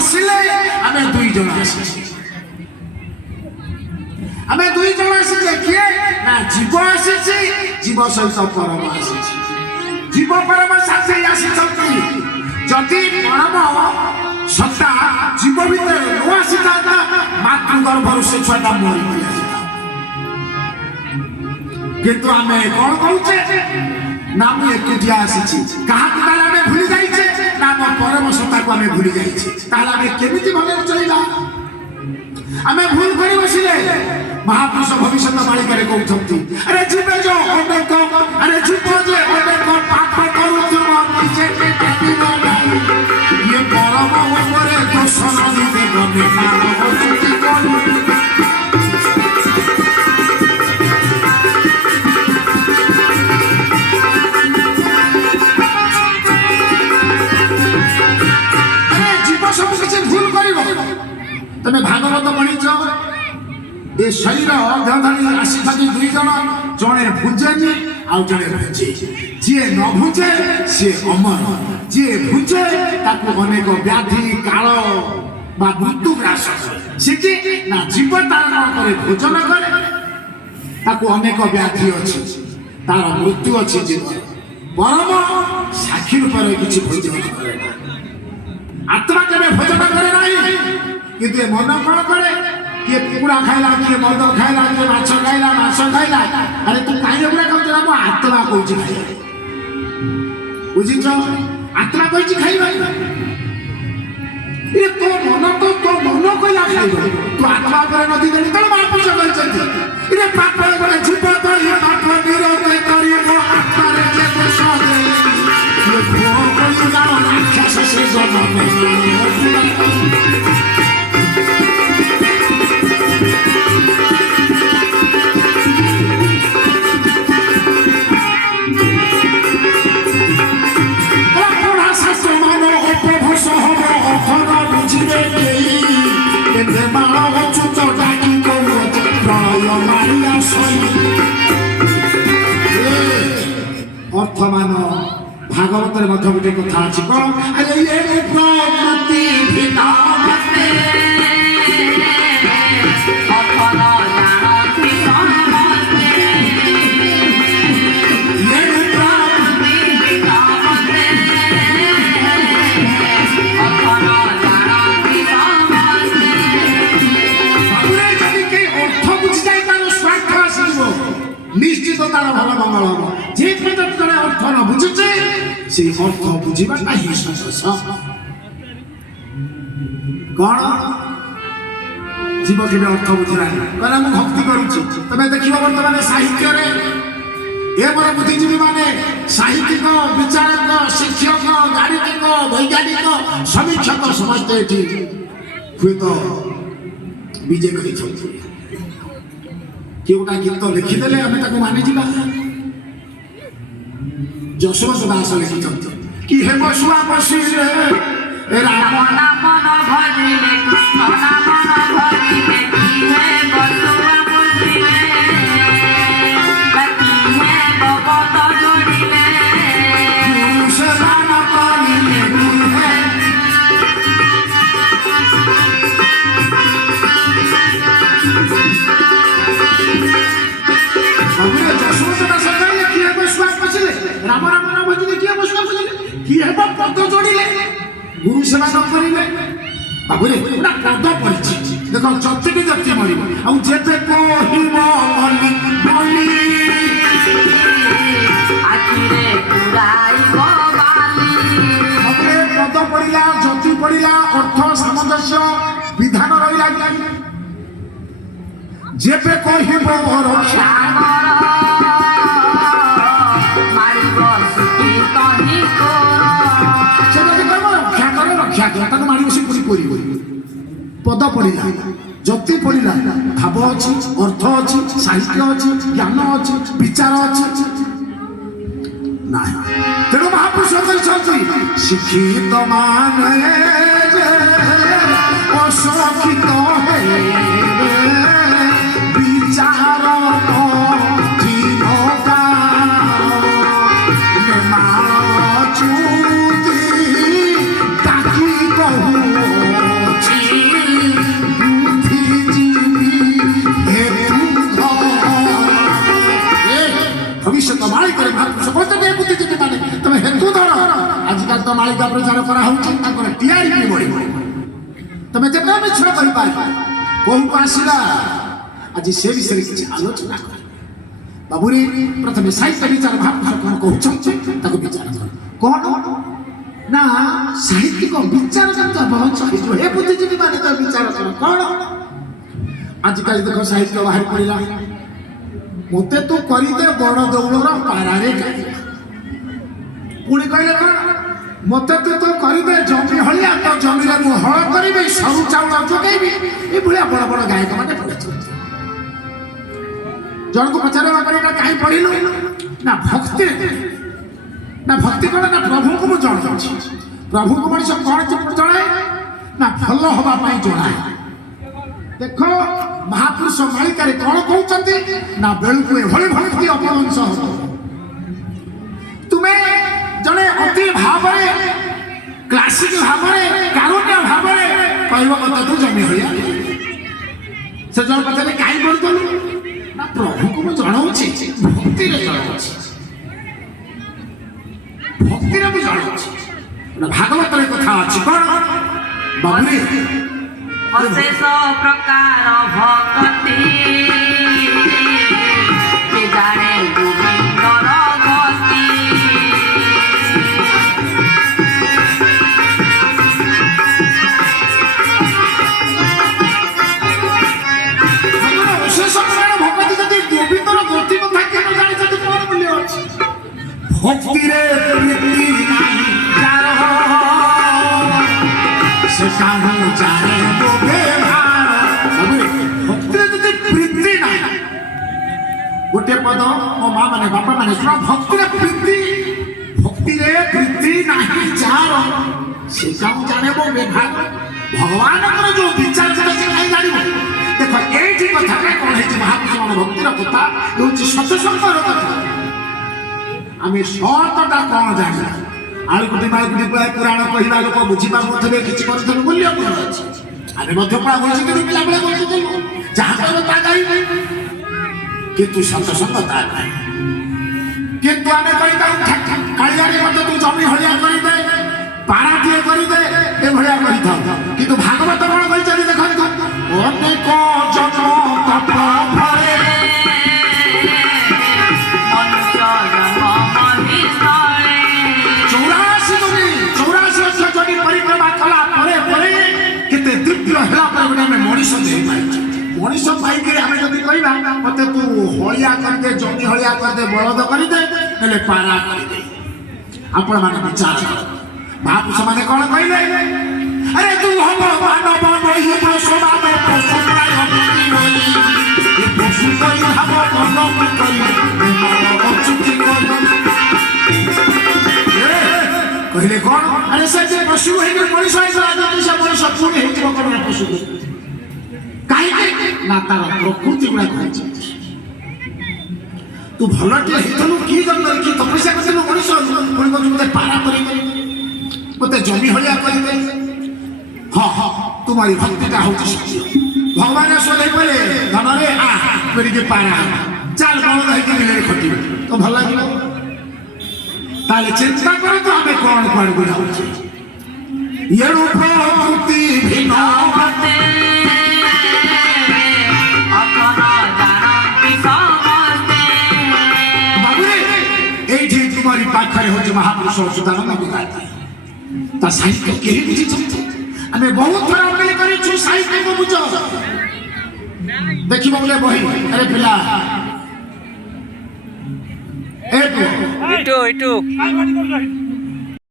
আসিলে আমি দুই জন আসিছি আমি দুই জন আসিছে কিয়ে না জীব আসিছি জীব সহিত পরম আসিছি জীব পরম সাথে আসিছন্তি যদি পরম সত্তা জীব ভিতরে ନ ଆସିଥାନ୍ତା ମାତୃ ଗର୍ଭରୁ ସେ ଛୁଆଟା ମରି ଆସିଥାନ୍ତା କିନ୍ତୁ ଆମେ କଣ କହୁଛେ ନା ମୁଁ ଏକୁଟିଆ ଆସିଛି କାହାକୁ ତାହେଲେ ଆମେ ଭୁଲି ଯାଇଛେ ନା ଆମ ପରମ ସତ୍ତାକୁ ଆମେ ଭୁଲି ଯାଇଛେ ତାହେଲେ ଆମେ କେମିତି ଭଲରେ ଚଳିବା ଆମେ ଭୁଲ କରି ବସିଲେ ମହାପୁରୁଷ ଭବିଷ୍ୟତ ବାଳିକାରେ କହୁଛନ୍ତି ଆରେ ଯିବେ ଯୋ ଅନେକ ଆରେ ଯିବ ଯେ ଅନେକ ପାପ କରୁଥିବ ନିଜେ ଦେଖିବ ନାହିଁ ଇଏ ପରମ ଉପରେ ଦୋଷ ନଦୀ ଦେବନି ମାନବ ଚୁଟି କରୁ ଆରେ ଜୀବ ସବୁ କିଛି ଭୁଲ କରିବ ତମେ ଭାଗବତ ପଢିଛ ଏ ଶରୀର ଦେହଧାରୀ ଆସିଛନ୍ତି ଦୁଇ ଜଣ ଜଣେ ଭୁଜେନି ଆଉ ଜଣେ ଭୁଜେ ଯିଏ ନ ଭୁଜେ ସିଏ ଅମର ଯିଏ ଭୁଜେ ତାକୁ ଅନେକ ବ୍ୟାଧି କାଳ ବା ମୃତ୍ୟୁ ଗ୍ରାସ ସେ କି ନା ଜୀବ ତାର କରେ ଭୋଜନ କରେ ତାକୁ ଅନେକ ବ୍ୟାଧି ଅଛି ତାର ମୃତ୍ୟୁ ଅଛି ଜୀବ ପରମ ସାକ୍ଷୀ ରୂପରେ କିଛି ଭୋଜନ କରେ ନା ଆତ୍ମା କେବେ ଭୋଜନ କରେ ନାହିଁ କିନ୍ତୁ ଏ ମନ କଣ କରେ କିଏ କୁକୁଡ଼ା ଖାଇଲା କିଏ ମଦ ଖାଇଲା କିଏ ମାଛ ଖାଇଲା ମାଂସ ଖାଇଲା ଆରେ ତୁ କାହିଁ ଏଗୁଡ଼ା ଖାଉଛୁ ନା ମୋ ଆତ୍ମା କହୁଛି ଖାଇବା ବୁଝିଛ ଆତ୍ମା କହିଛି ଖାଇବା ଏ ତୋ ମନ କହିଲା ଖାଇବ ତୁ ଆତ୍ମା ଉପରେ ନଦୀ ଦେଲି ତେଣୁ ମହାପୁରୁଷ କହିଛନ୍ତି ଏ ପାପ ଗୋଟେ ଜୀବ ତଳି ପାପ ବିରୋଧ କରିବ ଆତ୍ମାରେ ଯେ ଦୋଷ ରାକ୍ଷସ ସେ ଜନ୍ମ অর্থমান ভাগবতের মধ্যে গোটে কথা আছে কোন আরে এই প্রকৃতি ভিন্ন মতে অপর জানতি সমস্তে এই প্রকৃতি ভিন্ন মতে অপর জানতি সমস্তে আমরা যদি কে অর্থ বুঝি যাই তার স্বার্থ আসিব নিশ্চিত তার ভালো মঙ্গল হবে যে পর্যন্ত অর্থ ন বুঝুছে সেই অর্থ বুঝিবাটা হি সহজ কଣ জীব কেবে অর্থ বুঝিলানি କହିଲା ମୁଁ ଭକ୍ତି କରୁଛି ତମେ ଦେଖିବ ବର୍ତ୍ତମାନ ସାହିତ୍ୟରେ ଏ ମୋର ବୁଦ୍ଧିଜୀବୀ ମାନେ ସାହିତ୍ୟିକ ବିଚାରକ ଶିକ୍ଷକ ଗାଣିତିକ ବୈଜ୍ଞାନିକ ସମୀକ୍ଷକ ସମସ୍ତେ ଏଠି ହୁଏତ ବିଜେ କରିଛନ୍ତି କିଏ ଗୋଟା ଗୀତ ଲେଖିଦେଲେ ଆମେ ତାକୁ ମାନିଯିବା ଯଶୋବନ୍ତ ଦାସ ଲେଖିଛନ୍ତି କି ହେବ ଶୁଆ ବସିଲେ ରାମ ନାମ ନ ଭଜିଲେ କୃଷ୍ଣ ନାମ ନ ଭଜିଲେ କି ହେବ ଶୁଆ ବସିଲେ କି ହେବ ପଦ ଯୋଡ଼ିଲେ ଗୁରୁ ସେବା ନ କରିଲେ ଯଶୋବନ୍ତ ଦାସ କହିଲେ କି ହେବ ଶୁଆ ବସିଲେ রাম রাম নাম ভজিলে কি হবে শুনা বুঝিলে কি হবে পদ যোড়িলে গুরু সেবা ন করিলে বাবুরে ওটা পদ পড়িছি দেখো যতটি যতি মরিব আর যেতে কহিব মলি মলি আখিরে পুরাইব বালি বাবুরে পদ পড়িলা যতি পড়িলা অর্থ সামঞ্জস্য বিধান রইলা যেতে কহিব রক্ষা তাকে মারি বসে পুরি করি পদ পড়িলা যতি পড়িলা ভাব ଅଛି অর্থ ଅଛି সাহিত্য ଅଛି জ্ঞাନ ଅଛି বিচার ଅଛି ନାହିଁ ତେଣୁ ମହାପୁରୁଷ କହିଛନ୍ତି ଶିକ୍ଷିତ ମାନେ ଅଶିକ୍ଷିତ ହେବେ বিচার চুতি তাকি কহু ମହାପୁରୁଷ କହୁଛନ୍ତି ଏ ବୁଦ୍ଧିଜୀବୀ ମାନେ ତମେ ହେତୁ ଧର ଆଜିକାଲି ତ ମାଳିକା ପ୍ରଚାର କରାହଉଛି ତାଙ୍କର ଟିଆରି ବି ବଢିବ ତମେ ଯେତେ ମିଛ କରିପାରିବ କୋଉଠୁ ଆସିଲା ଆଜି ସେ ବିଷୟରେ କିଛି ଆଲୋଚନା କର ବାବୁରେ ପ୍ରଥମେ ସାହିତ୍ୟ ବିଚାର ମହାପୁରୁଷ କଣ କହୁଛନ୍ତି ତାକୁ ବିଚାର କର କଣ ନା ସାହିତ୍ୟିକ ବିଚାର ଯେମିତି ଅବହଞ୍ଚ ହେଇଯିବ ହେ ବୁଦ୍ଧିଜୀବୀ ମାନେ ତ ବିଚାର କର କଣ ଆଜିକାଲି ଦେଖ ସାହିତ୍ୟ ବାହାରି ପଡ଼ିଲା ମତେ ତୁ କରିଦେ ବଡ଼ ଦୌଳର ପାରାରେ ପୁଣି କହିଲେ କଣ ମତେ ତୁ ତ କରିଦେ ଜମି ହଳିଆ ତ ଜମିରେ ମୁଁ ହଳ କରିବି ସରୁ ଚାଉଳ ଯୋଗେଇବି ଏଭଳିଆ ବଡ଼ ବଡ଼ ଗାୟକ ମାନେ ପଢ଼ିଛନ୍ତି ଜଣକୁ ପଚାରିବା ପରେ ଏଇଟା କାହିଁ ପଢ଼ିଲୁ ନା ଭକ୍ତି ନା ଭକ୍ତି କଣ ନା ପ୍ରଭୁଙ୍କୁ ମୁଁ ଜଣାଉଛି ପ୍ରଭୁଙ୍କୁ ମଣିଷ କଣ ଜଣାଏ ନା ଭଲ ହବା ପାଇଁ ଜଣାଏ ଦେଖ ମହାପୁରୁଷ ମାଳିକାରେ କଣ କହୁଛନ୍ତି ନା ବେଳକୁ ଏଭଳି ଭକ୍ତି ଅପବଂଶ ହବ ତୁମେ ଜଣେ ଅତି ଭାବରେ କ୍ଲାସିକ ଭାବରେ କାରୁଣ୍ୟ ଭାବରେ କହିବ କଥା ତୁ ଜମି ହଳିଆ ସେ ଜଣ ପଚାରେ କାହିଁ କରୁଥିଲୁ ନା ପ୍ରଭୁଙ୍କୁ ମୁଁ ଜଣାଉଛି ଭକ୍ତିରେ ଜଣାଉଛି ଭକ୍ତିରେ ମୁଁ ଜଣାଉଛି ଭାଗବତରେ କଥା ଅଛି କଣ ବାବୁରେ ଅଶେଷ ପ୍ରକାର ଭକ୍ତି ଜାଣେ ଗୋବିନ୍ଦର ଗତି ଅଶେଷ ପ୍ରକାର ଭକ୍ତି ଯଦି ଗୋବିନ୍ଦର ଗତି କଥା କେନ ଜାଣିଛନ୍ତି କଣ ମୂଲ୍ୟ ଅଛି ଭକ୍ତିରେ ପ୍ରୀତି ନାହିଁ ଯାର ସେ କାହୁ ଜାଣେ ଭକ୍ତିରେ ଯଦି ପ୍ରୀତି ନାହିଁ ଗୋଟେ ପଦ ମୋ ମା ମାନେ ବାପା ମାନେ ଶୁଣ ଭକ୍ତିରେ ପ୍ରୀତି ନାହିଁ ଯାର ସେ କାହୁ ଜାଣେ ମୋ ବ୍ୟବହାର ଭଗବାନଙ୍କର ଯୋଉ ବିଚାର ସେଟା ସେ କାହିଁ ଜାଣିବ ଦେଖ ଏଇଠି କଥାଟା କଣ ହେଇଛି ମହାପୁରୁଷଙ୍କ ଭକ୍ତିର କଥା ହେଉଛି ସତ୍ସଙ୍ଗର କଥା ଆମେ ସତଟା କଣ ଜାଣିବା ଆଳୁକୁଟି ମାଳୁକୁଟି ପୁରାଣ କହିବା ଲୋକ ବୁଝିପାରୁନଥିବେ କିଛି କରୁଥିବେ ବୋଲି କଣ ଅଛି ଆମେ ମଧ୍ୟ ପଢ଼ାପଢ଼ି କିନ୍ତୁ ପିଲାବେଳେ କରୁଥିଲୁ ଯାହା କହିବ ତା ଗାଇବେ କିନ୍ତୁ ସତ୍ସଙ୍ଗ ତା ନାହିଁ କିନ୍ତୁ ଆମେ କହିଥାଉ କାଳିଆରେ ମଧ୍ୟ ତୁ ଜମି ହଳିଆ କରିଦେ ପାରାଟିଏ କରିଦେ ଏଭଳିଆ କରିଥାଉ କିନ୍ତୁ ଭାଗବତ କଣ କହିଛନ୍ତି ଦେଖନ୍ତୁ ଅନେକ ଜନ୍ମ ତପ ଫଳେ ମଣିଷ ପାଇକି ଆମେ ଯଦି କହିବା ମତେ ତୁ ହଳିଆ କରିଦେ ଜମି ହଳିଆ କରିଦେ ବଳଦ କରିଦେ ହେଲେ ପାରା କରିଦେ ଆପଣ ମାନେ ବିଚାର ମହାପୁରୁଷ ମାନେ କଣ କହିଲେ ଆରେ ତୁ ହବ ମାନବ ନହି ସ୍ୱଭାବେ ପଶୁ ପ୍ରାୟ ପଶୁ କରି ହବ ମନକୁ କରି ଚୁକ୍ତି କହିଲେ କଣ ଆରେ ସେ ଯେ ପଶୁ ହେଇକି ମଣିଷ ହେଇଗଲା ସେ ମଣିଷ ପୁଣି ହେଇଯିବ କଣ ପଶୁ କାହିଁକି ନା ତାର ପ୍ରକୃତି ଗୁଡାକ ହେଇଛି ତୁ ଭଲଟିଏ ହେଇଥିଲୁ କି ଜନ୍ମରେ କି ତପସ୍ୟା କରିଥିଲୁ ମଣିଷ ପୁଣି କହୁଛୁ ମତେ ପାରା କରିବେ ମତେ ଜମି ହଳିଆ କରିବେ ହଁ ତୁମରି ଭକ୍ତିଟା ହଉଛି ସତ୍ୟ ଭଗବାନ ଶୋଇ ପରେ ଧନରେ କରିକି ପାରା ଚାଲ ବଳଦ ହେଇକି ବିଲରେ ଖଟିବେ ତ ଭଲ ଲାଗିବ ତାହେଲେ ଚିନ୍ତା କରନ୍ତୁ ଆମେ କଣ କୁଆଡ଼କୁ ଯାଉଛେ ଏଣୁ ପ୍ରକୃତି ଭିନ୍ନ तुम्हारी पाखरे होचे महापुरुष सुदानंद विदाता ता साहित्य केही बुझिछंती आमे बहुत थर अपील करिछु साहित्य को बुझो देखिबो बोले बही अरे पिला ए तो इटो